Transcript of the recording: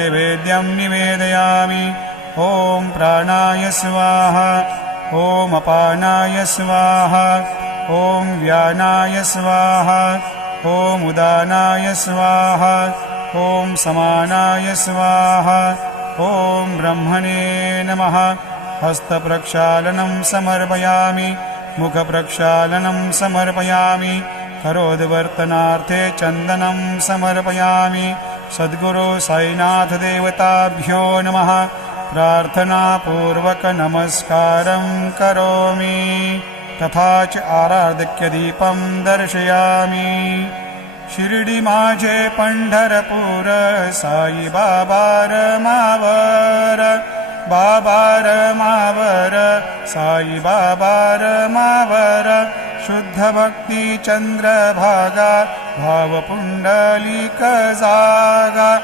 नैवेद्यं निवेदयामि। ॐ प्राणाय स्वाहा। ॐ अपानाय स्वाहा। ॐ व्यानाय स्वाहा। ॐ उदानाय स्वाहा। ॐ समानाय स्वाहा। ॐ ब्रह्मणे नमः। हस्तप्रक्षालनं समर्पयामि। मुखप्रक्षालनं समर्पयामि। करोद्वर्तनार्थे चन्दनं समर्पयामि। सद्गुरु साईनाथ देवताभ्यो नमः। प्रार्थनापूर्वक नमस्कारं करोमि। तथा च आराधक्यदीपं दर्शयामि। शिर्डी माझे पंढरपूर, साई बाबा रमावर, बाबा रमावर, साई बाबा रमावर। शुद्ध भक्ती चंद्रभागा, भावपुंडलिक जागा।